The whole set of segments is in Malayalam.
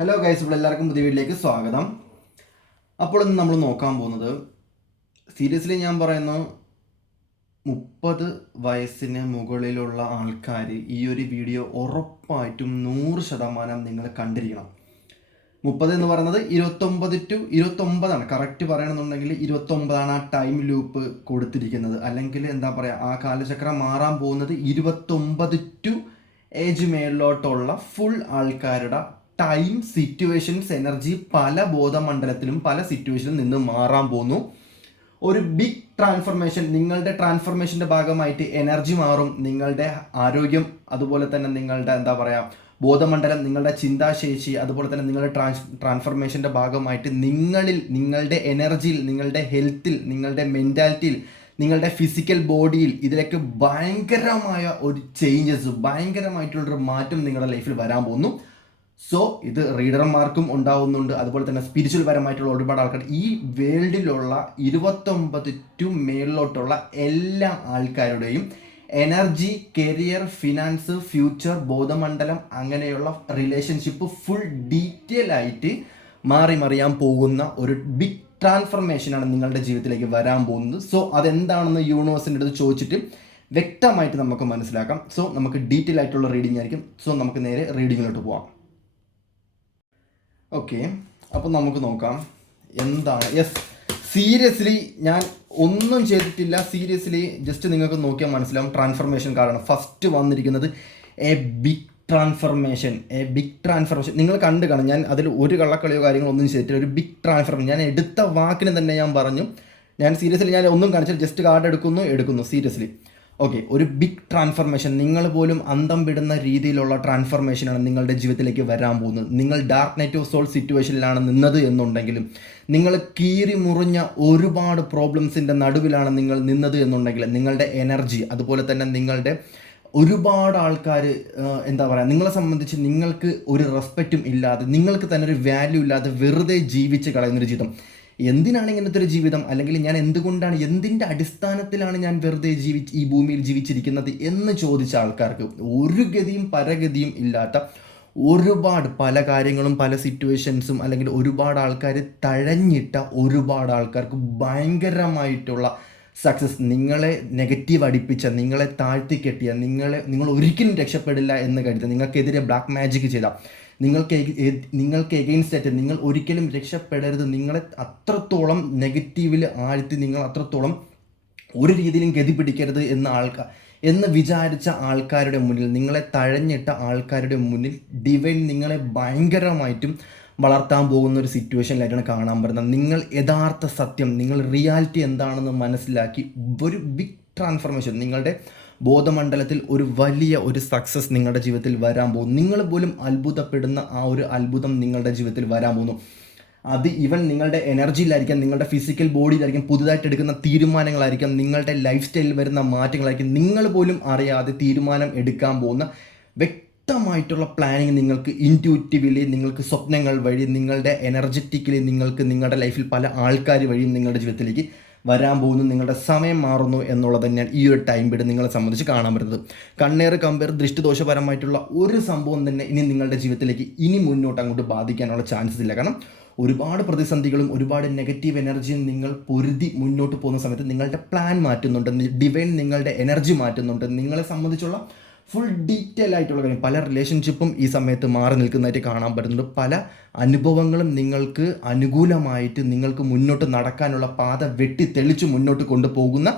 ഹലോ ഗൈസ്, ഇവിടെ എല്ലാവർക്കും പുതിയ വീട്ടിലേക്ക് സ്വാഗതം. അപ്പോൾ ഇന്ന് നമ്മൾ നോക്കാൻ പോകുന്നത്, സീരിയസ്ലി ഞാൻ പറയുന്നു, 30 വയസ്സിന് മുകളിലുള്ള ആൾക്കാർ ഈ ഒരു വീഡിയോ ഉറപ്പായിട്ടും 100% നിങ്ങൾ കണ്ടിരിക്കണം. 30 എന്ന് പറയുന്നത് 29 കറക്റ്റ് പറയണമെന്നുണ്ടെങ്കിൽ 29 ആ ടൈം ലൂപ്പ് കൊടുത്തിരിക്കുന്നത്. അല്ലെങ്കിൽ എന്താ പറയുക, ആ കാലചക്രം മാറാൻ പോകുന്നത് 29 ഏജ് മേളിലോട്ടുള്ള ഫുൾ ആൾക്കാരുടെ ടൈം, സിറ്റുവേഷൻസ്, എനർജി പല ബോധമണ്ഡലത്തിലും പല സിറ്റുവേഷനിൽ നിന്ന് മാറാൻ പോകുന്നു. ഒരു ബിഗ് ട്രാൻസ്ഫർമേഷൻ, നിങ്ങളുടെ ട്രാൻസ്ഫർമേഷൻ്റെ ഭാഗമായിട്ട് എനർജി മാറും, നിങ്ങളുടെ ആരോഗ്യം, അതുപോലെ തന്നെ നിങ്ങളുടെ എന്താ പറയുക ബോധമണ്ഡലം, നിങ്ങളുടെ ചിന്താശേഷി, അതുപോലെ തന്നെ നിങ്ങളുടെ ട്രാൻസ്ഫർമേഷൻ്റെ ഭാഗമായിട്ട് നിങ്ങളുടെ എനർജിയിൽ, നിങ്ങളുടെ ഹെൽത്തിൽ, നിങ്ങളുടെ മെൻറ്റാലിറ്റിയിൽ, നിങ്ങളുടെ ഫിസിക്കൽ ബോഡിയിൽ ഇതിലേക്ക് ഭയങ്കരമായ ഒരു ചേഞ്ചസ്, ഭയങ്കരമായിട്ടുള്ളൊരു മാറ്റം നിങ്ങളുടെ ലൈഫിൽ വരാൻ പോകുന്നു. സോ ഇത് റീഡർമാർക്കും ഉണ്ടാവുന്നുണ്ട്, അതുപോലെ തന്നെ സ്പിരിച്വൽ പരമായിട്ടുള്ള ഒരുപാട് ആൾക്കാർ, ഈ വേൾഡിലുള്ള 29 മേളിലോട്ടുള്ള എല്ലാ ആൾക്കാരുടെയും എനർജി, കരിയർ, ഫിനാൻസ്, ഫ്യൂച്ചർ, ബോധമണ്ഡലം, അങ്ങനെയുള്ള റിലേഷൻഷിപ്പ് ഫുൾ ഡീറ്റെയിൽ ആയിട്ട് മറിയാൻ പോകുന്ന ഒരു ബിഗ് ട്രാൻസ്ഫർമേഷനാണ് നിങ്ങളുടെ ജീവിതത്തിലേക്ക് വരാൻ പോകുന്നത്. സോ അതെന്താണെന്ന് യൂണിവേഴ്സിൻ്റെ അടുത്ത് ചോദിച്ചിട്ട് വ്യക്തമായിട്ട് നമുക്ക് മനസ്സിലാക്കാം. സോ നമുക്ക് ഡീറ്റെയിൽ ആയിട്ടുള്ള റീഡിംഗ് ആയിരിക്കും. സോ നമുക്ക് നേരെ റീഡിങ്ങിലോട്ട് പോവാം. ഓക്കെ, അപ്പം നമുക്ക് നോക്കാം എന്താണ്. സീരിയസ്ലി ഞാൻ ഒന്നും ചെയ്തിട്ടില്ല. സീരിയസ്ലി ജസ്റ്റ് നിങ്ങൾക്ക് നോക്കിയാൽ മനസ്സിലാവും ട്രാൻസ്ഫർമേഷൻ. കാരണം ഫസ്റ്റ് വന്നിരിക്കുന്നത് എ ബിഗ് ട്രാൻസ്ഫർമേഷൻ. നിങ്ങൾ കണ്ടു കാണും, ഞാൻ അതിൽ ഒരു കള്ളക്കളിയോ കാര്യങ്ങളോ ഒന്നും ചെയ്തിട്ടില്ല. ഒരു ബിഗ് ട്രാൻസ്ഫർമേഷൻ, ഞാൻ എടുത്ത വാക്കിന് തന്നെ ഞാൻ പറഞ്ഞു. ഞാൻ സീരിയസ്ലി ഞാൻ ഒന്നും കാണിച്ചില്ല, ജസ്റ്റ് കാർഡ് എടുക്കുന്നു സീരിയസ്ലി. ഓക്കെ, ഒരു ബിഗ് ട്രാൻസ്ഫർമേഷൻ, നിങ്ങൾ പോലും അന്തം വിടുന്ന രീതിയിലുള്ള ട്രാൻസ്ഫർമേഷനാണ് നിങ്ങളുടെ ജീവിതത്തിലേക്ക് വരാൻ പോകുന്നത്. നിങ്ങൾ ഡാർക്ക് നൈറ്റ് ഓഫ് സോൾ സിറ്റുവേഷനിലാണ് നിന്നത് എന്നുണ്ടെങ്കിലും, നിങ്ങൾ കീറി മുറിഞ്ഞ ഒരുപാട് പ്രോബ്ലംസിൻ്റെ നടുവിലാണ് നിങ്ങൾ നിന്നത് എന്നുണ്ടെങ്കിൽ, നിങ്ങളുടെ എനർജി, അതുപോലെ തന്നെ നിങ്ങളുടെ ഒരുപാട് ആൾക്കാർ എന്താ പറയുക, നിങ്ങളെ സംബന്ധിച്ച് നിങ്ങൾക്ക് ഒരു റെസ്പെക്റ്റും ഇല്ലാതെ, നിങ്ങൾക്ക് തന്നെ ഒരു വാല്യൂ ഇല്ലാതെ വെറുതെ ജീവിച്ച് കളയുന്നൊരു ജീവിതം. എന്തിനാണ് ഇങ്ങനത്തെ ഒരു ജീവിതം, അല്ലെങ്കിൽ ഞാൻ എന്തുകൊണ്ടാണ്, എന്തിൻ്റെ അടിസ്ഥാനത്തിലാണ് ഞാൻ വെറുതെ ഈ ഭൂമിയിൽ ജീവിച്ചിരിക്കുന്നത് എന്ന് ചോദിച്ച ആൾക്കാർക്ക് ഒരു ഗതിയും പരഗതിയും ഇല്ലാത്ത ഒരുപാട് പല കാര്യങ്ങളും, പല സിറ്റുവേഷൻസും, അല്ലെങ്കിൽ ഒരുപാട് ആൾക്കാർ തഴഞ്ഞിട്ട ഒരുപാട് ആൾക്കാർക്ക് ഭയങ്കരമായിട്ടുള്ള സക്സസ്, നിങ്ങളെ നെഗറ്റീവ് അടിപ്പിച്ച, നിങ്ങളെ താഴ്ത്തിക്കെട്ടിയ, നിങ്ങൾ ഒരിക്കലും രക്ഷപ്പെടില്ല എന്ന് കരുതുക, നിങ്ങൾക്കെതിരെ ബ്ലാക്ക് മാജിക് ചെയ്ത, നിങ്ങൾക്ക് എഗെയിൻസ്റ്റ് ആയിട്ട് നിങ്ങൾ ഒരിക്കലും രക്ഷപ്പെടരുത്, നിങ്ങളെ അത്രത്തോളം നെഗറ്റീവിൽ ആഴ്ത്തി, നിങ്ങൾ അത്രത്തോളം ഒരു രീതിയിലും ഗതി പിടിക്കരുത് എന്ന് വിചാരിച്ച ആൾക്കാരുടെ മുന്നിൽ, നിങ്ങളെ തഴഞ്ഞിട്ട ആൾക്കാരുടെ മുന്നിൽ ഡിവൈൻ നിങ്ങളെ ഭയങ്കരമായിട്ടും വളർത്താൻ പോകുന്ന ഒരു സിറ്റുവേഷനിലായിട്ടാണ് കാണാൻ പറ്റുന്നത്. നിങ്ങൾ യഥാർത്ഥ സത്യം, നിങ്ങൾ റിയാലിറ്റി എന്താണെന്ന് മനസ്സിലാക്കി ഒരു ബിഗ് ട്രാൻസ്ഫർമേഷൻ, നിങ്ങളുടെ ബോധമണ്ഡലത്തിൽ ഒരു വലിയ ഒരു സക്സസ് നിങ്ങളുടെ ജീവിതത്തിൽ വരാൻ പോകുന്നു. നിങ്ങൾ പോലും അത്ഭുതപ്പെടുന്ന ആ ഒരു അത്ഭുതം നിങ്ങളുടെ ജീവിതത്തിൽ വരാൻ പോകുന്നു. അത് ഈവൻ നിങ്ങളുടെ എനർജിയിലായിരിക്കാം, നിങ്ങളുടെ ഫിസിക്കൽ ബോഡിയിലായിരിക്കും, പുതുതായിട്ട് എടുക്കുന്ന തീരുമാനങ്ങളായിരിക്കാം, നിങ്ങളുടെ ലൈഫ് സ്റ്റൈലിൽ വരുന്ന മാറ്റങ്ങളായിരിക്കും, നിങ്ങൾ പോലും അറിയാതെ തീരുമാനം എടുക്കാൻ പോകുന്ന വ്യക്തമായിട്ടുള്ള പ്ലാനിങ് നിങ്ങൾക്ക് ഇൻറ്റ്യൂറ്റീവ്ലി, നിങ്ങൾക്ക് സ്വപ്നങ്ങൾ വഴി, നിങ്ങളുടെ എനർജറ്റിക്കലി, നിങ്ങൾക്ക് നിങ്ങളുടെ ലൈഫിൽ പല ആൾക്കാർ വഴിയും നിങ്ങളുടെ ജീവിതത്തിലേക്ക് വരാൻ പോകുന്നു. നിങ്ങളുടെ സമയം മാറുന്നു എന്നുള്ളത് തന്നെയാണ് ഈ ഒരു ടൈം പീരീഡ് നിങ്ങളെ സംബന്ധിച്ച് കാണാൻ പറ്റുന്നത്. കണ്ണേറ് കമ്പയർ ദൃഷ്ടിദോഷപരമായിട്ടുള്ള ഒരു സംഭവം തന്നെ ഇനി നിങ്ങളുടെ ജീവിതത്തിലേക്ക് ഇനി മുന്നോട്ട് അങ്ങോട്ട് ബാധിക്കാനുള്ള ചാൻസസ് ഇല്ല. കാരണം ഒരുപാട് പ്രതിസന്ധികളും ഒരുപാട് നെഗറ്റീവ് എനർജിയും നിങ്ങൾ പൊരുതി മുന്നോട്ട് പോകുന്ന സമയത്ത് നിങ്ങളുടെ പ്ലാൻ മാറ്റുന്നുണ്ട്, ഡിവൈൻ നിങ്ങളുടെ എനർജി മാറ്റുന്നുണ്ട്. നിങ്ങളെ സംബന്ധിച്ചുള്ള ഫുൾ ഡീറ്റെയിൽ ആയിട്ടുള്ള കാര്യം, പല റിലേഷൻഷിപ്പും ഈ സമയത്ത് മാറി നിൽക്കുന്നതായിട്ട് കാണാൻ പറ്റുന്നുണ്ട്. പല അനുഭവങ്ങളും നിങ്ങൾക്ക് അനുകൂലമായിട്ട് നിങ്ങൾക്ക് മുന്നോട്ട് നടക്കാനുള്ള പാത തെളിച്ച് മുന്നോട്ട് കൊണ്ടുപോകുന്ന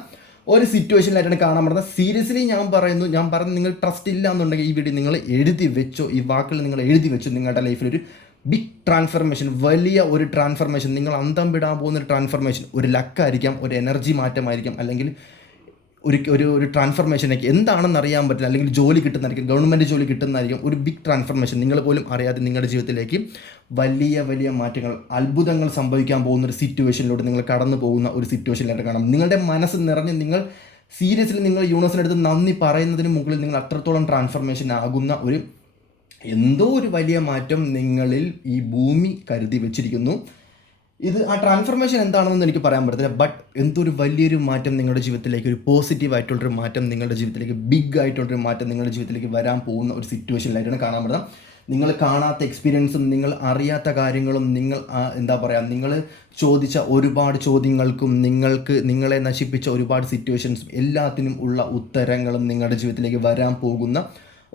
ഒരു സിറ്റുവേഷനിലായിട്ടാണ് കാണാൻ പറ്റുന്നത്. സീരിയസ്ലി ഞാൻ പറയുന്നു നിങ്ങൾ ട്രസ്റ്റ് ഇല്ല എന്നുണ്ടെങ്കിൽ ഈ വീഡിയോ നിങ്ങൾ എഴുതി വെച്ചോ, ഈ വാക്കുകൾ നിങ്ങൾ എഴുതി വെച്ചോ. നിങ്ങളുടെ ലൈഫിലൊരു ബിഗ് ട്രാൻസ്ഫർമേഷൻ, വലിയ ഒരു ട്രാൻസ്ഫർമേഷൻ, നിങ്ങൾ അന്തം വിടാൻ പോകുന്ന ഒരു ട്രാൻസ്ഫർമേഷൻ, ഒരു ലക്കായിരിക്കാം, ഒരു എനർജി മാറ്റമായിരിക്കാം, അല്ലെങ്കിൽ ഒരു ട്രാൻസ്ഫർമേഷനൊക്കെ എന്താണെന്ന് അറിയാൻ പറ്റില്ല, അല്ലെങ്കിൽ ജോലി കിട്ടുന്നതായിരിക്കും, ഗവൺമെൻറ് ജോലി കിട്ടുന്നതായിരിക്കും. ഒരു ബിഗ് ട്രാൻസ്ഫർമേഷൻ, നിങ്ങൾ പോലും അറിയാതെ നിങ്ങളുടെ ജീവിതത്തിലേക്ക് വലിയ മാറ്റങ്ങൾ, അത്ഭുതങ്ങൾ സംഭവിക്കാൻ പോകുന്ന ഒരു സിറ്റുവേഷനിലൂടെ നിങ്ങൾ കടന്നു പോകുന്ന ഒരു സിറ്റുവേഷനിലായിട്ട് കാണാം. നിങ്ങളുടെ മനസ്സ് നിറഞ്ഞ് നിങ്ങൾ സീരിയസ്ലി നിങ്ങൾ യൂണിവേഴ്സിനടുത്ത് നന്ദി പറയുന്നതിന് മുകളിൽ നിങ്ങൾ അത്രത്തോളം ട്രാൻസ്ഫർമേഷൻ ആകുന്ന എന്തോ ഒരു വലിയ മാറ്റം നിങ്ങളിൽ ഈ ഭൂമി കരുതി വെച്ചിരിക്കുന്നു. ഇത് ആ ട്രാൻസ്ഫർമേഷൻ എന്താണെന്ന് എനിക്ക് പറയാൻ പറ്റത്തില്ല. ബട്ട് എന്തൊരു വലിയൊരു മാറ്റം നിങ്ങളുടെ ജീവിതത്തിലേക്ക്, ഒരു പോസിറ്റീവ് ആയിട്ടുള്ളൊരു മാറ്റം നിങ്ങളുടെ ജീവിതത്തിലേക്ക്, ബിഗ് ആയിട്ടുള്ളൊരു മാറ്റം നിങ്ങളുടെ ജീവിതത്തിലേക്ക് വരാൻ പോകുന്ന ഒരു സിറ്റുവേഷനിലായിട്ടാണ് കാണാൻ പറ്റുന്നത്. നിങ്ങൾ കാണാത്ത എക്സ്പീരിയൻസും നിങ്ങൾ അറിയാത്ത കാര്യങ്ങളും നിങ്ങൾ എന്താ പറയുക, നിങ്ങൾ ചോദിച്ച ഒരുപാട് ചോദ്യങ്ങൾക്കും നിങ്ങളെ നശിപ്പിച്ച ഒരുപാട് സിറ്റുവേഷൻസും എല്ലാത്തിനും ഉള്ള ഉത്തരങ്ങളും നിങ്ങളുടെ ജീവിതത്തിലേക്ക് വരാൻ പോകുന്ന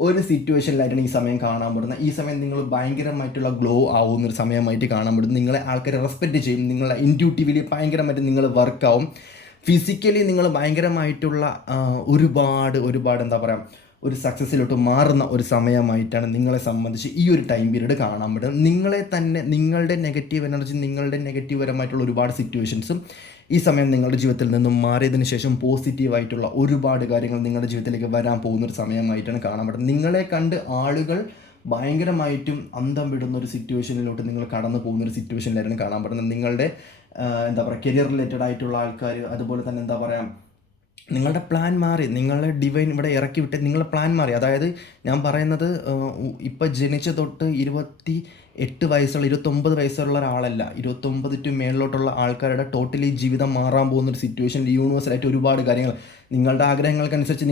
ഒരു സിറ്റുവേഷനിലായിട്ടാണ് ഈ സമയം കാണാൻ പറ്റുന്നത്. ഈ സമയം നിങ്ങൾ ഭയങ്കരമായിട്ടുള്ള ഗ്ലോ ആവുന്നൊരു സമയമായിട്ട് കാണാൻ പറ്റും. നിങ്ങളെ ആൾക്കാർ റെസ്പെക്റ്റ് ചെയ്യും. നിങ്ങളെ ഇൻറ്റ്യൂട്ടീവ്ലി ഭയങ്കരമായിട്ട് നിങ്ങൾ വർക്കാവും. ഫിസിക്കലി നിങ്ങൾ ഭയങ്കരമായിട്ടുള്ള ഒരുപാട് എന്താ പറയുക, ഒരു സക്സസ്സിലോട്ട് മാറുന്ന ഒരു സമയമായിട്ടാണ് നിങ്ങളെ സംബന്ധിച്ച് ഈ ഒരു ടൈം പീരീഡ് കാണാൻ പറ്റുന്നത്. നിങ്ങളെ തന്നെ, നിങ്ങളുടെ നെഗറ്റീവ് എനർജി, നിങ്ങളുടെ നെഗറ്റീവ് പരമായിട്ടുള്ള ഒരുപാട് സിറ്റുവേഷൻസും ഈ സമയം നിങ്ങളുടെ ജീവിതത്തിൽ നിന്നും മാറിയതിന് ശേഷം പോസിറ്റീവായിട്ടുള്ള ഒരുപാട് കാര്യങ്ങൾ നിങ്ങളുടെ ജീവിതത്തിലേക്ക് വരാൻ പോകുന്നൊരു സമയമായിട്ടാണ് കാണാൻ പറ്റുന്നത്. നിങ്ങളെ കണ്ട് ആളുകൾ ഭയങ്കരമായിട്ടും അന്തം വിടുന്ന ഒരു സിറ്റുവേഷനിലോട്ട് നിങ്ങൾ കടന്നു പോകുന്നൊരു സിറ്റുവേഷനിലായിരുന്നു കാണാൻ പറ്റുന്നത്. നിങ്ങളുടെ എന്താ പറയുക, കരിയർ റിലേറ്റഡ് ആയിട്ടുള്ള ആൾക്കാർ, അതുപോലെ തന്നെ എന്താ പറയുക, നിങ്ങളുടെ പ്ലാൻ മാറി, നിങ്ങളെ ഡിവൈൻ ഇവിടെ ഇറക്കി വിട്ട് നിങ്ങളുടെ പ്ലാൻ മാറി. അതായത് ഞാൻ പറയുന്നത് ഇപ്പം ജനിച്ച തൊട്ട് 28 വയസ്സുള്ള 29 വയസ്സുള്ള ഒരാളല്ല, 29 ടു മേളിലോട്ടുള്ള ആൾക്കാരുടെ ടോട്ടലി ജീവിതം മാറാൻ പോകുന്നൊരു സിറ്റുവേഷനിൽ യൂണിവേഴ്സലായിട്ട് ഒരുപാട് കാര്യങ്ങൾ നിങ്ങളുടെ ആഗ്രഹങ്ങൾക്കനുസരിച്ച്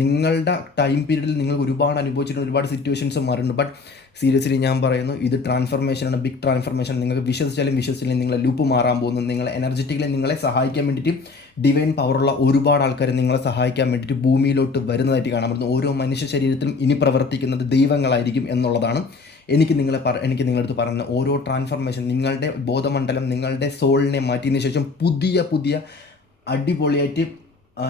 നിങ്ങളുടെ ടൈം പീരീഡിൽ നിങ്ങൾ ഒരുപാട് അനുഭവിച്ചിട്ടുണ്ട്, ഒരുപാട് സിറ്റുവേഷൻസ് മാറുന്നുണ്ട്. ബട്ട് സീരിയസ്ലി ഞാൻ പറയുന്നു, ഇത് ട്രാൻസ്ഫർമേഷനാണ്, ബിഗ് ട്രാൻസ്ഫർമേഷൻ. നിങ്ങൾക്ക് വിശ്വസിച്ചാലും നിങ്ങളെ ലൂപ്പ് മാറാൻ പോകുന്നു. നിങ്ങളെ എനർജറ്റിക്കലി നിങ്ങളെ സഹായിക്കാൻ വേണ്ടിയിട്ട് ഡിവൈൻ പവറുള്ള ഒരുപാട് ആൾക്കാർ നിങ്ങളെ സഹായിക്കാൻ വേണ്ടിയിട്ട് ഭൂമിയിലോട്ട് വരുന്നതായിട്ട് കാണാൻ പറ്റുന്നു. ഓരോ മനുഷ്യ ശരീരത്തിലും ഇനി പ്രവർത്തിക്കുന്നത് ദൈവങ്ങളായിരിക്കും എന്നുള്ളതാണ് എനിക്ക് നിങ്ങളുടെ അടുത്ത് പറയുന്ന ഓരോ ട്രാൻസ്ഫർമേഷൻ. നിങ്ങളുടെ ബോധമണ്ഡലം, നിങ്ങളുടെ സോളിനെ മാറ്റിയതിന് ശേഷം പുതിയ അടിപൊളിയായിട്ട്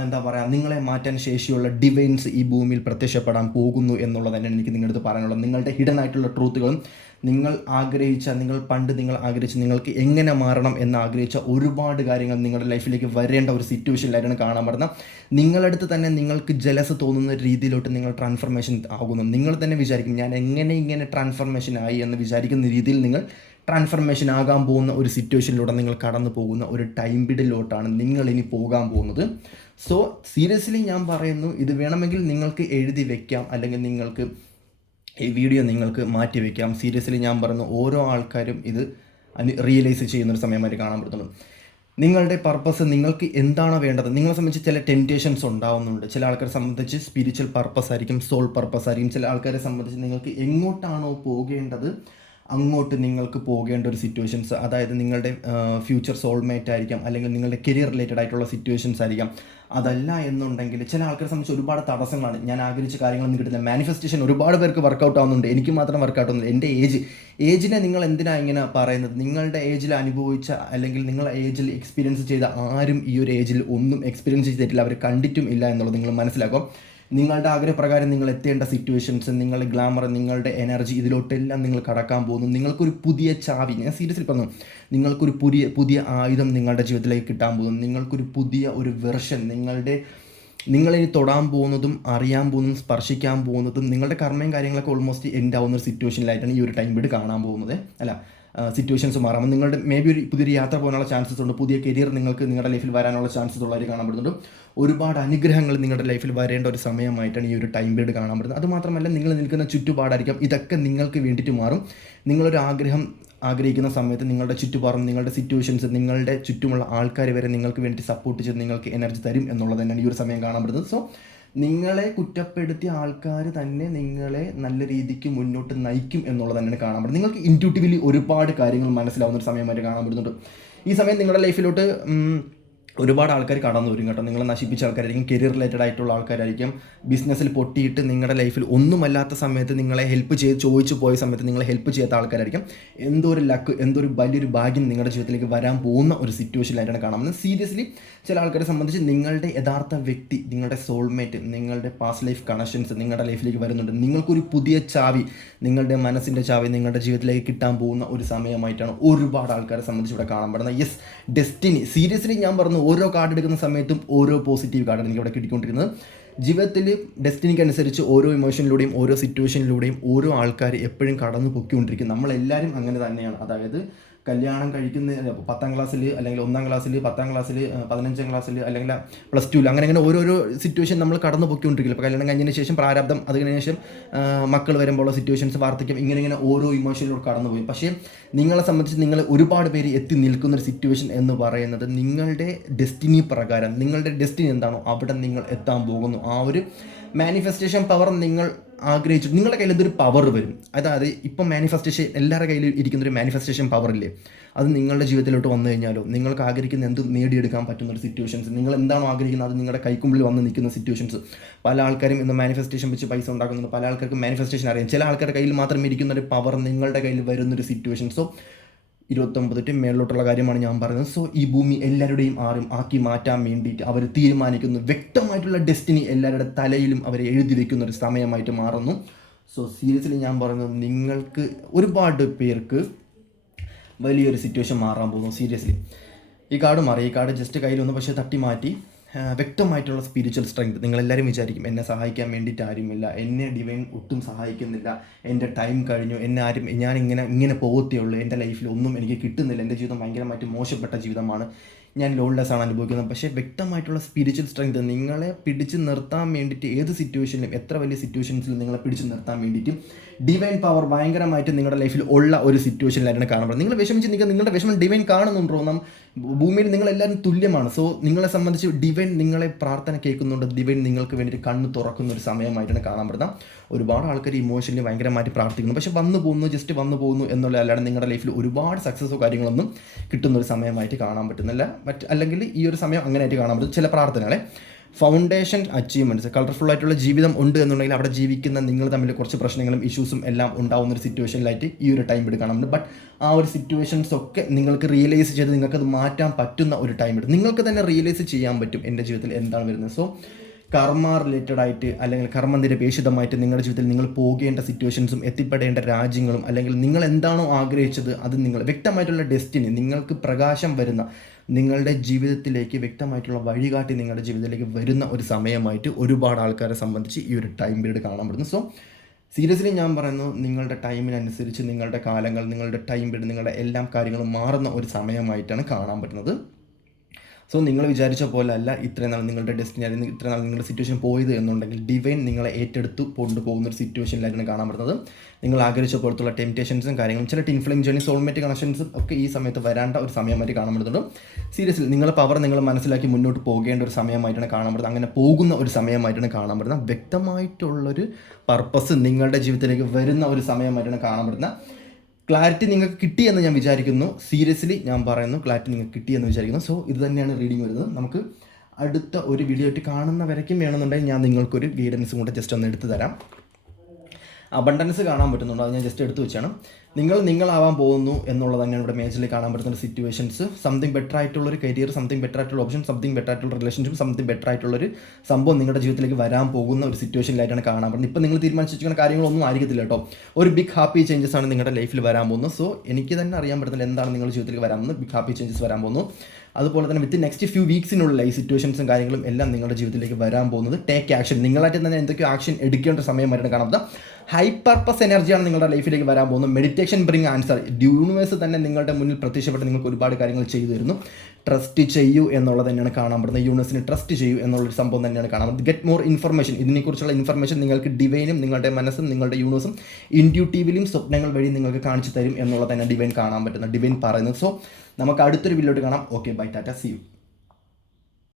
എന്താ പറയുക, നിങ്ങളെ മാറ്റാൻ ശേഷിയുള്ള ഡിവൈൻസ് ഈ ഭൂമിയിൽ പ്രത്യക്ഷപ്പെടാൻ പോകുന്നു എന്നുള്ളത് തന്നെയാണ് എനിക്ക് നിങ്ങളുടെ അടുത്ത് പറയാനുള്ളത്. നിങ്ങളുടെ ഹിഡൻ ആയിട്ടുള്ള ട്രൂത്തുകളും നിങ്ങൾ ആഗ്രഹിച്ച നിങ്ങൾക്ക് എങ്ങനെ മാറണം എന്ന് ആഗ്രഹിച്ച ഒരുപാട് കാര്യങ്ങൾ നിങ്ങളുടെ ലൈഫിലേക്ക് വരേണ്ട ഒരു സിറ്റുവേഷനിലായിട്ടാണ് കാണാൻ പറ്റുന്നത്. നിങ്ങളടുത്ത് തന്നെ നിങ്ങൾക്ക് ജലസ് തോന്നുന്ന രീതിയിലോട്ട് നിങ്ങൾ ട്രാൻസ്ഫർമേഷൻ ആകുന്നു. നിങ്ങൾ തന്നെ വിചാരിക്കും, ഞാൻ ഇങ്ങനെ ട്രാൻസ്ഫർമേഷൻ ആയി എന്ന് വിചാരിക്കുന്ന രീതിയിൽ നിങ്ങൾ ട്രാൻസ്ഫർമേഷൻ ആകാൻ പോകുന്ന ഒരു സിറ്റുവേഷനിലൂടെ നിങ്ങൾ കടന്നു പോകുന്ന ഒരു ടൈം പീരീഡിലോട്ടാണ് നിങ്ങൾ ഇനി പോകാൻ പോകുന്നത്. സോ സീരിയസ്ലി ഞാൻ പറയുന്നു, ഇത് വേണമെങ്കിൽ നിങ്ങൾക്ക് എഴുതി വെക്കാം, അല്ലെങ്കിൽ നിങ്ങൾക്ക് ഈ വീഡിയോ നിങ്ങൾക്ക് മാറ്റി വയ്ക്കാം. സീരിയസ്ലി ഞാൻ പറയുന്നു, ഓരോ ആൾക്കാരും ഇത് റിയലൈസ് ചെയ്യുന്നൊരു സമയമായിട്ട് കാണാൻ പറ്റുള്ളൂ. നിങ്ങളുടെ പർപ്പസ്, നിങ്ങൾക്ക് എന്താണോ വേണ്ടത്, നിങ്ങളെ സംബന്ധിച്ച് ചില ടെംപ്റ്റേഷൻസ് ഉണ്ടാവുന്നുണ്ട്. ചില ആൾക്കാരെ സംബന്ധിച്ച് സ്പിരിച്വൽ പർപ്പസ് ആയിരിക്കും, സോൾ പർപ്പസ് ആയിരിക്കും. ചില ആൾക്കാരെ സംബന്ധിച്ച് നിങ്ങൾക്ക് എങ്ങോട്ടാണോ പോകേണ്ടത് അങ്ങോട്ട് നിങ്ങൾക്ക് പോകേണ്ട ഒരു സിറ്റുവേഷൻസ്, അതായത് നിങ്ങളുടെ ഫ്യൂച്ചർ സോൾമേറ്റ് ആയിരിക്കാം, അല്ലെങ്കിൽ നിങ്ങളുടെ കരിയർ റിലേറ്റഡ് ആയിട്ടുള്ള സിറ്റുവേഷൻസ് ആയിരിക്കാം. അതല്ല എന്നുണ്ടെങ്കിൽ ചില ആൾക്കാരെ സംബന്ധിച്ച് ഒരുപാട് തടസ്സങ്ങളാണ്. ഞാൻ ആഗ്രഹിച്ച കാര്യങ്ങളൊന്നും കിട്ടുന്നില്ല. മാനിഫെസ്റ്റേഷൻ ഒരുപാട് പേർക്ക് വർക്കൗട്ട് ആവുന്നുണ്ട്, എനിക്ക് മാത്രം വർക്കൗട്ട് ആവുന്നില്ല. എൻ്റെ ഏജിനെ നിങ്ങൾ എന്തിനാണ് ഇങ്ങനെ പറയുന്നത്? നിങ്ങളുടെ ഏജിൽ അനുഭവിച്ച, അല്ലെങ്കിൽ നിങ്ങളുടെ ഏജിൽ എക്സ്പീരിയൻസ് ചെയ്ത ആരും ഈ ഒരു ഏജിൽ ഒന്നും എക്സ്പീരിയൻസ് ചെയ്തിട്ടില്ല, അവർ കണ്ടിട്ടും ഇല്ല എന്നുള്ളത് നിങ്ങൾ മനസ്സിലാക്കും. നിങ്ങളുടെ ആഗ്രഹപ്രകാരം നിങ്ങൾ എത്തേണ്ട സിറ്റുവേഷൻസ്, നിങ്ങളുടെ ഗ്ലാമർ, നിങ്ങളുടെ എനർജി, ഇതിലോട്ടെല്ലാം നിങ്ങൾ കടക്കാൻ പോകുന്നു. നിങ്ങൾക്കൊരു പുതിയ ചാവി, ഞാൻ സീരിയസ്ലി പറഞ്ഞു, നിങ്ങൾക്കൊരു പുതിയ ആയുധം നിങ്ങളുടെ ജീവിതത്തിലേക്ക് കിട്ടാൻ പോകുന്നു. നിങ്ങൾക്കൊരു പുതിയ ഒരു വെർഷൻ, നിങ്ങളിനി തൊടാൻ പോകുന്നതും അറിയാൻ പോകുന്നതും സ്പർശിക്കാൻ പോകുന്നതും നിങ്ങളുടെ കർമ്മയും കാര്യങ്ങളൊക്കെ ഓൾമോസ്റ്റ് എൻഡ് ആവുന്ന ഒരു സിറ്റുവേഷനിലായിട്ടാണ് ഈ ഒരു ടൈം പീരീഡ് കാണാൻ പോകുന്നത്. സിറ്റുവേഷൻസ് മാറാം. നിങ്ങളുടെ മേ ബി ഒരു പുതിയൊരു യാത്ര പോകാനുള്ള ചാൻസസ് ഉണ്ട്. പുതിയ കരിയർ നിങ്ങൾക്ക് നിങ്ങളുടെ ലൈഫിൽ വരാനുള്ള ചാൻസസ് ഉള്ളവർ കാണാൻ പറ്റുന്നുണ്ട്. ഒരുപാട് അനുഗ്രഹങ്ങൾ നിങ്ങളുടെ ലൈഫിൽ വരേണ്ട ഒരു സമയമായിട്ടാണ് ഈ ഒരു ടൈം പീരീഡ് കാണാൻ പറ്റുന്നത്. അതുമാത്രമല്ല, നിങ്ങൾ നിൽക്കുന്ന ചുറ്റുപാടായിരിക്കാം, ഇതൊക്കെ നിങ്ങൾക്ക് വേണ്ടിയിട്ട് മാറും. നിങ്ങളൊരു ആഗ്രഹിക്കുന്ന സമയത്ത് നിങ്ങളുടെ ചുറ്റുപാടും, നിങ്ങളുടെ സിറ്റുവേഷൻസ്, നിങ്ങളുടെ ചുറ്റുമുള്ള ആൾക്കാർ വരെ നിങ്ങൾക്ക് വേണ്ടി സപ്പോർട്ട് ചെയ്ത് നിങ്ങൾക്ക് എനർജി തരും എന്നുള്ളത് തന്നെയാണ് ഈ ഒരു സമയം കാണാൻ പറ്റുന്നത്. സോ നിങ്ങളെ കുറ്റപ്പെടുത്തിയ ആൾക്കാർ തന്നെ നിങ്ങളെ നല്ല രീതിക്ക് മുന്നോട്ട് നയിക്കും എന്നുള്ളത് തന്നെയാണ് കാണാൻ പറ്റുന്നത്. നിങ്ങൾക്ക് ഇൻറ്റ്യൂട്ടീവ്ലി ഒരുപാട് കാര്യങ്ങൾ മനസ്സിലാവുന്ന ഒരു സമയമായിട്ട് കാണാൻ പറ്റുന്നുണ്ട്. ഈ സമയം നിങ്ങളുടെ ലൈഫിലോട്ട് ഒരുപാട് ആൾക്കാർ കടന്നു വരും കേട്ടോ. നിങ്ങളെ നശിപ്പിച്ച ആൾക്കാരായിരിക്കും, കരിയർ റിലേറ്റഡ് ആയിട്ടുള്ള ആൾക്കാരായിരിക്കും, ബിസിനസ്സിൽ പൊട്ടിയിട്ട് നിങ്ങളുടെ ലൈഫിൽ ഒന്നുമല്ലാത്ത സമയത്ത് നിങ്ങളെ ഹെൽപ്പ് ചോദിച്ചു പോയ സമയത്ത് നിങ്ങളെ ഹെൽപ്പ് ചെയ്യാത്ത ആൾക്കാരായിരിക്കും. എന്തൊരു ലക്ക്, എന്തൊരു വലിയൊരു ഭാഗ്യം നിങ്ങളുടെ ജീവിതത്തിലേക്ക് വരാൻ പോകുന്ന ഒരു സിറ്റുവേഷനിലായിട്ടാണ് കാണാൻ. സീരിയസ്ലി ചില ആൾക്കാരെ സംബന്ധിച്ച് നിങ്ങളുടെ യഥാർത്ഥ വ്യക്തി, നിങ്ങളുടെ സോൾമേറ്റ്, നിങ്ങളുടെ പാസ്റ്റ് ലൈഫ് കണക്ഷൻസ് നിങ്ങളുടെ ലൈഫിലേക്ക് വരുന്നുണ്ട്. നിങ്ങൾക്കൊരു പുതിയ ചാവി, നിങ്ങളുടെ മനസ്സിൻ്റെ ചാവി നിങ്ങളുടെ ജീവിതത്തിലേക്ക് കിട്ടാൻ പോകുന്ന ഒരു സമയമായിട്ടാണ് ഒരുപാട് ആൾക്കാരെ സംബന്ധിച്ച് ഇവിടെ കാണാൻ പറ്റുന്നത്. Yes, destiny. സീരിയസ്ലി ഞാൻ പറഞ്ഞു, ഓരോ കാർഡ് എടുക്കുന്ന സമയത്തും ഓരോ പോസിറ്റീവ് കാർഡാണ് എനിക്ക് ഇവിടെ കിട്ടിക്കൊണ്ടിരിക്കുന്നത്. ജീവിതത്തിൽ ഡെസ്റ്റിനിക്ക് അനുസരിച്ച് ഓരോ ഇമോഷനിലൂടെയും ഓരോ സിറ്റുവേഷനിലൂടെയും ഓരോ ആൾക്കാർ എപ്പോഴും കടന്നു പൊക്കിക്കൊണ്ടിരിക്കും. നമ്മളെല്ലാവരും അങ്ങനെ തന്നെയാണ്. അതായത് കല്യാണം കഴിക്കുന്ന 10ാം ക്ലാസ്സിൽ, അല്ലെങ്കിൽ 1ാം ക്ലാസ്സിൽ, 10ാം ക്ലാസ്സിൽ, 15ാം ക്ലാസ്സിൽ, അല്ലെങ്കിൽ +2 അങ്ങനെ ഓരോരോ സിറ്റുവേഷൻ നമ്മൾ കടന്നു പൊക്കിക്കൊണ്ടിരിക്കില്ല. ഇപ്പോൾ കല്യാണം കഴിഞ്ഞതിന് ശേഷം പ്രാരാബ്ദം, അതിന് ശേഷം മക്കൾ വരുമ്പോൾ സിറ്റുവേഷൻസ്, വാർദ്ധക്യം, ഇങ്ങനെ ഓരോ ഇമോഷനിലൂടെ കടന്നുപോയി. പക്ഷേ നിങ്ങളെ സംബന്ധിച്ച് നിങ്ങൾ ഒരുപാട് പേര് എത്തി നിൽക്കുന്നൊരു സിറ്റുവേഷൻ എന്ന് പറയുന്നത് നിങ്ങളുടെ ഡെസ്റ്റിനി പ്രകാരം, നിങ്ങളുടെ ഡെസ്റ്റിനി എന്താണോ അവിടെ നിങ്ങൾ എത്താൻ പോകുന്നു. ആ ഒരു മാനിഫെസ്റ്റേഷൻ പവർ നിങ്ങൾ ആഗ്രഹിച്ചിട്ട് നിങ്ങളുടെ കയ്യിൽ എന്തൊരു പവർ വരും. അതായത് ഇപ്പം മാനിഫെസ്റ്റേഷൻ എല്ലാവരുടെ കയ്യിൽ ഇരിക്കുന്നൊരു മാനിഫെസ്റ്റേഷൻ പവറില്ലേ, അത് നിങ്ങളുടെ ജീവിതത്തിലോട്ട് വന്നു കഴിഞ്ഞാലോ നിങ്ങൾക്ക് ആഗ്രഹിക്കുന്ന എന്ത് നേടിയെടുക്കാൻ പറ്റുന്ന ഒരു സിറ്റുവേഷൻസ്, നിങ്ങൾ എന്താണോ ആഗ്രഹിക്കുന്നത് അത് നിങ്ങളുടെ കൈക്കുമ്പിൽ വന്ന് നിൽക്കുന്ന സിറ്റുവേഷൻസ്. പല ആൾക്കാരും ഇന്ന് മാനിഫെസ്റ്റേഷൻ വെച്ച് പൈസ ഉണ്ടാക്കുന്നുണ്ട്, പല ആൾക്കാർക്ക് മാനിഫെസ്റ്റേഷൻ അറിയാം. ചില ആൾക്കാരുടെ കയ്യിൽ മാത്രം ഇരിക്കുന്ന ഒരു പവർ നിങ്ങളുടെ കയ്യിൽ വരുന്നൊരു സിറ്റുവേഷൻ. സോ 29 മേളിലോട്ടുള്ള കാര്യമാണ് ഞാൻ പറയുന്നത്. സോ ഈ ഭൂമി എല്ലാവരുടെയും ആക്കി മാറ്റാൻ വേണ്ടിയിട്ട് അവർ തീരുമാനിക്കുന്നു. വ്യക്തമായിട്ടുള്ള ഡെസ്റ്റിനി എല്ലാവരുടെ തലയിലും അവർ എഴുതി വയ്ക്കുന്ന ഒരു സമയമായിട്ട് മാറുന്നു. സോ സീരിയസ്ലി ഞാൻ പറയുന്നത്, നിങ്ങൾക്ക് ഒരുപാട് പേർക്ക് വലിയൊരു സിറ്റുവേഷൻ മാറാൻ പോകുന്നു. സീരിയസ്ലി ഈ കാർഡ് മാറി, ഈ കാർഡ് ജസ്റ്റ് കയ്യിൽ വന്നു, പക്ഷേ തട്ടി മാറ്റി. വ്യക്തമായിട്ടുള്ള സ്പിരിച്വൽ സ്ട്രെങ്ത്. നിങ്ങളെല്ലാവരും വിചാരിക്കും എന്നെ സഹായിക്കാൻ വേണ്ടിയിട്ട് ആരുമില്ല, എന്നെ ഡിവൈൻ ഒട്ടും സഹായിക്കുന്നില്ല, എൻ്റെ ടൈം കഴിഞ്ഞു, എന്നെ ആരും, ഞാൻ ഇങ്ങനെ പോകത്തേ ഉള്ളൂ, എൻ്റെ ലൈഫിൽ ഒന്നും എനിക്ക് കിട്ടുന്നില്ല, എൻ്റെ ജീവിതം ഭയങ്കരമായിട്ട് മോശപ്പെട്ട ജീവിതമാണ്, ഞാൻ ലോൺലെസ് ആണ് അനുഭവിക്കുന്നത്. പക്ഷേ വ്യക്തമായിട്ടുള്ള സ്പിരിച്വൽ സ്ട്രെങ്ത് നിങ്ങളെ പിടിച്ച് നിർത്താൻ വേണ്ടിയിട്ട് ഏത് സിറ്റുവേഷനിലും, എത്ര വലിയ സിറ്റുവേഷൻസിലും നിങ്ങളെ പിടിച്ച് നിർത്താൻ വേണ്ടിയിട്ട് ഡിവൈൻ പവർ ഭയങ്കരമായിട്ട് നിങ്ങളുടെ ലൈഫിൽ ഉള്ള ഒരു സിറ്റുവേഷനിലായിരുന്നു കാണപ്പെടുന്നത്. നിങ്ങൾ വിഷമിച്ച് നിൽക്കുക, നിങ്ങളുടെ വിഷമം ഡിവൈൻ കാണുന്നുണ്ടോ? ഭൂമിയിൽ നിങ്ങളെല്ലാവരും തുല്യമാണ്. സോ നിങ്ങളെ സംബന്ധിച്ച് ഡിവൈൻ നിങ്ങളെ പ്രാർത്ഥന കേൾക്കുന്നുണ്ട്, ഡിവൈൻ നിങ്ങൾക്ക് വേണ്ടിയിട്ട് കണ്ണ് തുറക്കുന്ന ഒരു സമയമായിട്ടാണ് കാണപ്പെടുന്നത്. ഒരുപാട് ആൾക്കാർ ഇമോഷണലി ഭയങ്കരമായിട്ട് പ്രാർത്ഥിക്കുന്നു, പക്ഷേ ജസ്റ്റ് വന്നു പോകുന്നു എന്നുള്ള അല്ലാതെ നിങ്ങളുടെ ലൈഫിൽ ഒരുപാട് സക്സസ്സോ കാര്യങ്ങളൊന്നും കിട്ടുന്ന ഒരു സമയമായിട്ട് കാണാൻ പറ്റുന്നില്ല. അല്ലെങ്കിൽ ഈ ഒരു സമയം അങ്ങനെയായിട്ട് കാണാൻ പറ്റും. ചില പ്രാർത്ഥനകളെ ഫൗണ്ടേഷൻ അച്ചീവ്മെൻറ്റ്സ്, കളർഫുൾ ആയിട്ടുള്ള ജീവിതം ഉണ്ട് എന്നുണ്ടെങ്കിൽ അവിടെ ജീവിക്കുന്ന നിങ്ങൾ തമ്മിൽ കുറച്ച് പ്രശ്നങ്ങളും ഇഷ്യൂസും എല്ലാം ഉണ്ടാകുന്ന ഒരു സിറ്റുവേഷനിലായിട്ട് ഈ ഒരു ടൈം എടുക്കാൻ പറ്റും. ബട്ട് ആ ഒരു സിറ്റുവേഷൻസ് ഒക്കെ നിങ്ങൾക്ക് റിയലൈസ് ചെയ്ത് നിങ്ങൾക്കത് മാറ്റാൻ പറ്റുന്ന ഒരു ടൈം എടുക്കും. നിങ്ങൾക്ക് തന്നെ റിയലൈസ് ചെയ്യാൻ പറ്റും എൻ്റെ ജീവിതത്തിൽ എന്താണ് വരുന്നത്. സോ കർമ്മ റിലേറ്റഡ് ആയിട്ട് അല്ലെങ്കിൽ കർമ്മനിരപേക്ഷിതമായിട്ട് നിങ്ങളുടെ ജീവിതത്തിൽ നിങ്ങൾ പോകേണ്ട സിറ്റുവേഷൻസും എത്തിപ്പെടേണ്ട രാജ്യങ്ങളും അല്ലെങ്കിൽ നിങ്ങൾ എന്താണോ ആഗ്രഹിച്ചത് അത് നിങ്ങൾ വ്യക്തമായിട്ടുള്ള ഡെസ്റ്റിനി, നിങ്ങൾക്ക് പ്രകാശം വരുന്ന നിങ്ങളുടെ ജീവിതത്തിലേക്ക് വ്യക്തമായിട്ടുള്ള വഴികാട്ടി നിങ്ങളുടെ ജീവിതത്തിലേക്ക് വരുന്ന ഒരു സമയമായിട്ട് ഒരുപാട് ആൾക്കാരെ സംബന്ധിച്ച് ഈ ഒരു ടൈം പീരീഡ് കാണാൻ പറ്റുന്നു. സോ സീരിയസ്ലി ഞാൻ പറയുന്നു, നിങ്ങളുടെ ടൈമിനനുസരിച്ച് നിങ്ങളുടെ കാലങ്ങൾ, നിങ്ങളുടെ ടൈം പീരീഡ്, നിങ്ങളുടെ എല്ലാ കാര്യങ്ങളും മാറുന്ന ഒരു സമയമായിട്ടാണ് കാണാൻ പറ്റുന്നത്. സോ നിങ്ങൾ വിചാരിച്ച പോലെ അല്ല ഇത്രയും നാൾ നിങ്ങളുടെ ഡെസ്റ്റിനി അല്ലെങ്കിൽ ഇത്രയും നാൾ നിങ്ങളുടെ സിറ്റുവേഷൻ പോയത് എന്നുണ്ടെങ്കിൽ ഡിവൈൻ നിങ്ങളെ ഏറ്റെടുത്ത് കൊണ്ടുപോകുന്ന ഒരു സിറ്റുവേഷനിലായിരുന്നു കാണാൻ പറ്റുന്നത്. നിങ്ങൾ ആഗ്രഹിച്ച പോലത്തുള്ള ടെംപ്റ്റേഷൻസും കാര്യങ്ങളും ചില ടിൻഫ്ലെയിം ജേണി, സോൾമേറ്റ് കണക്ഷൻസും ഒക്കെ ഈ സമയത്ത് വരേണ്ട ഒരു സമയമായിട്ട് കാണാൻ പറ്റുന്നുണ്ട്. സീരിയസ്ലി നിങ്ങളുടെ പവർ നിങ്ങൾ മനസ്സിലാക്കി മുന്നോട്ട് പോകേണ്ട ഒരു സമയമായിട്ടാണ് കാണാൻ പറ്റുന്നത്. അങ്ങനെ പോകുന്ന ഒരു സമയമായിട്ടാണ് കാണാൻ പറ്റുന്നത്. വ്യക്തമായിട്ടുള്ളൊരു പർപ്പസ് നിങ്ങളുടെ ജീവിതത്തിലേക്ക് വരുന്ന ഒരു സമയമായിട്ടാണ് കാണാൻ പറ്റുന്നത്. ക്ലാരിറ്റി നിങ്ങൾക്ക് കിട്ടിയെന്ന് ഞാൻ വിചാരിക്കുന്നു. സീരിയസ്ലി ഞാൻ പറയുന്നു, ക്ലാരിറ്റി നിങ്ങൾക്ക് കിട്ടിയെന്ന് വിചാരിക്കുന്നു. സോ ഇത് തന്നെയാണ് റീഡിങ് വരുന്നത്. നമുക്ക് അടുത്ത ഒരു വീഡിയോ ആയിട്ട് കാണുന്ന വരയ്ക്കും വേണമെന്നുണ്ടെങ്കിൽ ഞാൻ നിങ്ങൾക്കൊരു ഗൈഡൻസും കൂടെ ജസ്റ്റ് ഒന്ന് എടുത്തു തരാം. അബണ്ടൻസ് കാണാൻ പറ്റുന്നുണ്ടോ അത് ഞാൻ ജസ്റ്റ് എടുത്തു വെച്ചാണ്. നിങ്ങളാവാൻ പോകുന്നു എന്നുള്ളത് തന്നെയാണ് ഇവിടെ മേജറിൽ കാണാൻ പറ്റുന്ന സിറ്റുവേഷൻസ്. സംതിങ് ബെറ്റർ ആയിട്ടുള്ളൊരു കരിയർ, സംതിങ് ബെറ്റർ ആയിട്ടുള്ള ഓപ്ഷൻ, സംതിങ് ബെറ്റർ ആയിട്ടുള്ള റിലേഷൻഷിപ്പ്, സംതിങ് ബെറ്റർ ആയിട്ടുള്ളൊരു സംഭവം നിങ്ങളുടെ ജീവിതത്തിലേക്ക് വരാൻ പോകുന്ന ഒരു സിറ്റുവേഷനിലായിട്ടാണ് കാണാൻ പറ്റുന്നത്. ഇപ്പം നിങ്ങൾ തീരുമാനിച്ചിരിക്കുന്ന കാര്യങ്ങളൊന്നും ആയിരിക്കത്തില്ല കേട്ടോ. ഒരു ബിഗ് ഹാപ്പി ചേഞ്ചസ് ആണ് നിങ്ങളുടെ ലൈഫിൽ വരാൻ പോകുന്നത്. സോ എനിക്ക് തന്നെ അറിയാൻ പറ്റുന്നില്ല എന്താണ് നിങ്ങളുടെ ജീവിതത്തിലേക്ക് വരാൻ പോകുന്നത്. ബിഗ് ഹാപ്പി ചേഞ്ചസ് വരാൻ പോകുന്നു. അതുപോലെ തന്നെ വിത്ത് നെക്സ്റ്റ് ഫ്യൂ വീക്സിനുള്ള ഈ സിറ്റുവേഷൻസും കാര്യങ്ങളും എല്ലാം നിങ്ങളുടെ ജീവിതത്തിലേക്ക് വരാൻ പോകുന്നത്. ടേക്ക് ആക്ഷൻ, നിങ്ങളായിട്ട് തന്നെ എന്തൊക്കെയോ ആക്ഷൻ എടുക്കേണ്ട സമയമായിട്ടാണ് കാണുന്നത്. ഹൈ പർപ്പസ് എനർജിയാണ് നിങ്ങളുടെ ലൈഫിലേക്ക് വരാൻ പോകുന്നത്. Meditation bring answer. യൂണിവേഴ്സ് തന്നെ നിങ്ങളുടെ മുന്നിൽ പ്രത്യക്ഷപ്പെട്ട് നിങ്ങൾക്ക് ഒരുപാട് കാര്യങ്ങൾ ചെയ്തു തരുന്നു. ട്രസ്റ്റ് ചെയ്യൂ എന്നുള്ളത് തന്നെയാണ് കാണാൻ പറ്റുന്നത്. യൂണിവേഴ്സിനെ ട്രസ്റ്റ് ചെയ്യൂ എന്നുള്ളൊരു സംഭവം തന്നെയാണ് കാണാൻ പറ്റുന്നത്. Get more information. ഇതിനെക്കുറിച്ചുള്ള ഇൻഫർമേഷൻ നിങ്ങൾക്ക് ഡിവൈനും നിങ്ങളുടെ മനസ്സും നിങ്ങളുടെ യൂണിവേഴ്സും ഇൻറ്റ്യൂട്ടീവിലും സ്വപ്നങ്ങൾ വഴി നിങ്ങൾക്ക് കാണിച്ചു തരും എന്നുള്ളത് തന്നെ ഡിവൈൻ കാണാൻ പറ്റുന്നത്, ഡിവൈൻ പറയുന്നത്. സോ നമുക്ക് അടുത്തൊരു വീഡിയോയിട്ട് കാണാം. Okay, bye, tata, see U.